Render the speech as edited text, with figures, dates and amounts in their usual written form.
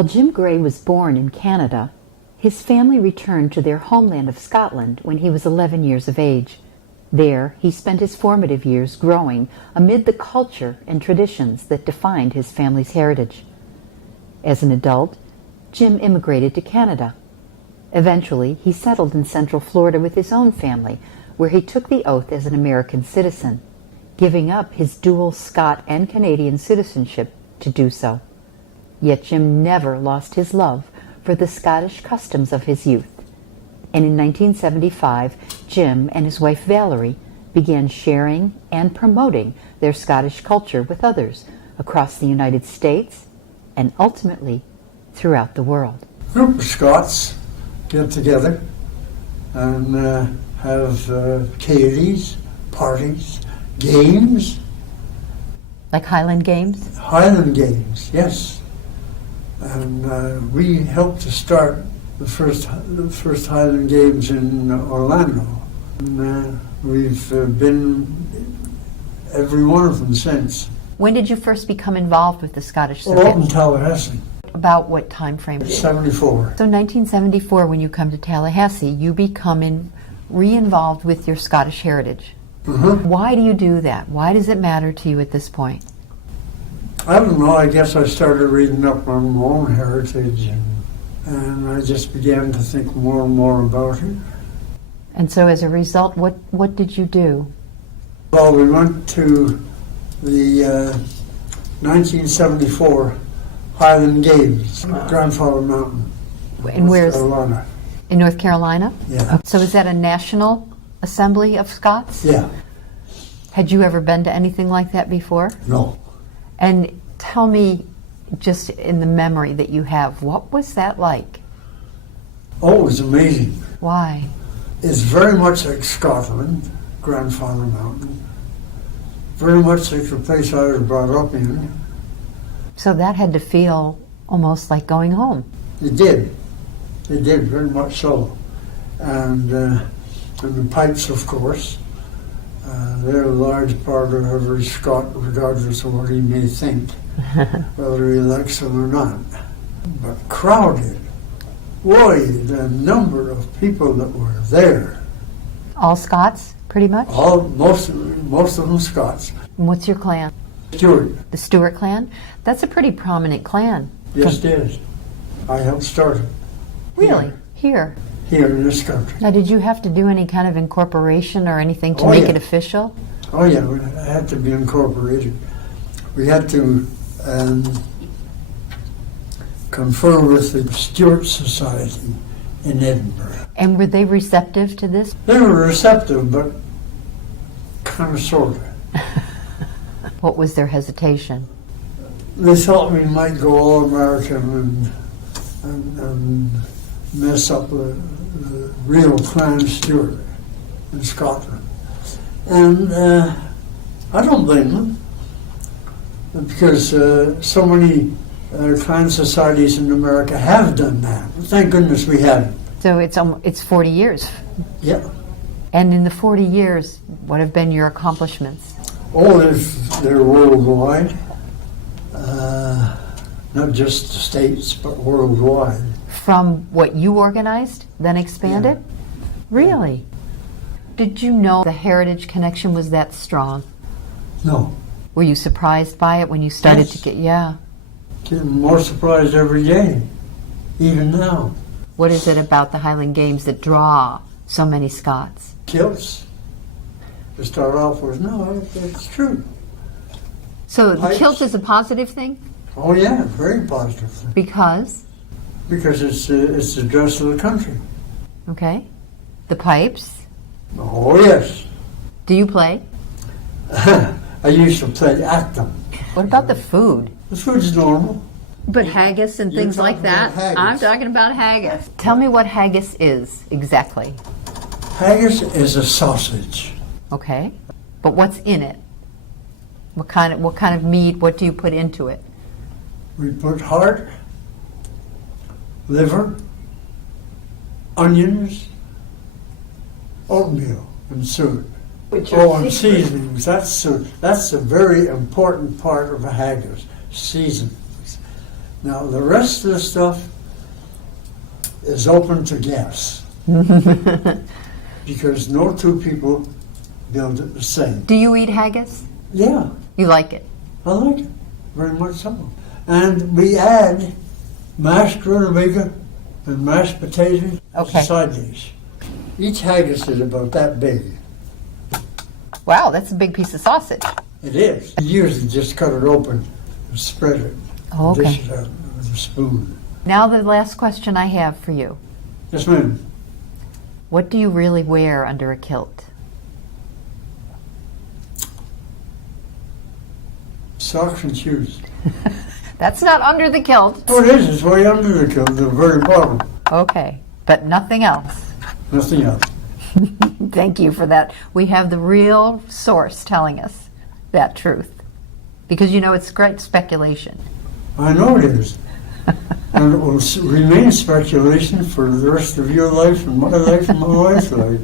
While Jim Gray was born in Canada, his family returned to their homeland of Scotland when he was 11 years of age. There, he spent his formative years growing amid the culture and traditions that defined his family's heritage. As an adult, Jim immigrated to Canada. Eventually, he settled in Central Florida with his own family, where he took the oath as an American citizen, giving up his dual Scot and Canadian citizenship to do so. Yet Jim never lost his love for the Scottish customs of his youth. And in 1975, Jim and his wife Valerie began sharing and promoting their Scottish culture with others across the United States and ultimately throughout the world. A group of Scots get together and have ceilidhs, parties, games. Like Highland Games? Highland Games, yes. And we helped to start the first Highland Games in Orlando. And we've been every one of them since. When did you first become involved with the Scottish Up circuit? in Tallahassee. About what time frame? 74. So 1974, when you come to Tallahassee, you become re-involved with your Scottish heritage. Why do you do that? Why does it matter to you at this point? I don't know, I guess I started reading up on my own heritage and I just began to think more and more about it. And so as a result, what did you do? Well, we went to the 1974 Highland Games, Grandfather Mountain, North Carolina. In North Carolina? Yeah. So is that a national assembly of Scots? Yeah. Had you ever been to anything like that before? No. And tell me, just in the memory that you have, what was that like? Oh, it was amazing. Why? It's very much like Scotland, Grandfather Mountain. Very much like the place I was brought up in. So that had to feel almost like going home. It did. It did, very much so. And the pipes, of course. They're a large part of every Scot, regardless of what he may think, whether he likes them or not. But crowded. Boy, the number of people that were there. All Scots, pretty much? Most of them Scots. And what's your clan? Stuart. The Stuart clan? That's a pretty prominent clan. Yes, it is. I helped start it. Really? Here? Here in this country. Now, did you have to do any kind of incorporation or anything to make it official? Oh, yeah, we had to be incorporated. We had to confer with the Stuart Society in Edinburgh. And were they receptive to this? They were receptive, but kind of, sort of. What was their hesitation? They thought we might go all American and mess up the real Clan Stuart in Scotland. And I don't blame them, because so many clan societies in America have done that. Thank goodness we haven't. So it's 40 years. Yeah. And in the 40 years, what have been your accomplishments? Oh, they're worldwide. Not just the States, but worldwide. From what you organized, then expanded? Yeah. Really? Did you know the heritage connection was that strong? No. Were you surprised by it when you started Yes. to get, yeah? Getting more surprised every day, even now. What is it about the Highland Games that draw so many Scots? Kilts. To start off with, no, it's true. So the Pipes. kilt is a positive thing? Oh yeah, very positive thing. Because? Because it's the dress of the country. Okay. The pipes? Oh yes. Do you play? I used to play at them. What about the food? The food's normal. But haggis and You're things like talking that? about haggis. I'm talking about haggis. Tell me what haggis is exactly. Haggis is a sausage. Okay. But what's in it? What kind of meat, what do you put into it? We put heart, liver, onions, oatmeal, and suet. And seasonings. That's a very important part of a haggis. Seasonings. Now, the rest of the stuff is open to guess. Because no two people build it the same. Do you eat haggis? Yeah, You like it? I like it, very much so. And we add mashed rutabaga and mashed potatoes Okay. as a side dish. Each haggis is about that big. Wow, that's a big piece of sausage. It is. You usually just cut it open and spread it. Oh, okay. Dish it out with a spoon. Now the last question I have for you. Yes, ma'am. What do you really wear under a kilt? Socks and shoes. That's not under the kilt. Oh, it is. It's way under the kilt, the very bottom. Okay, but nothing else. Nothing else. Thank you for that. We have the real source telling us that truth. Because you know it's great speculation. I know it is. And it will remain speculation for the rest of your life and my life and my wife's life.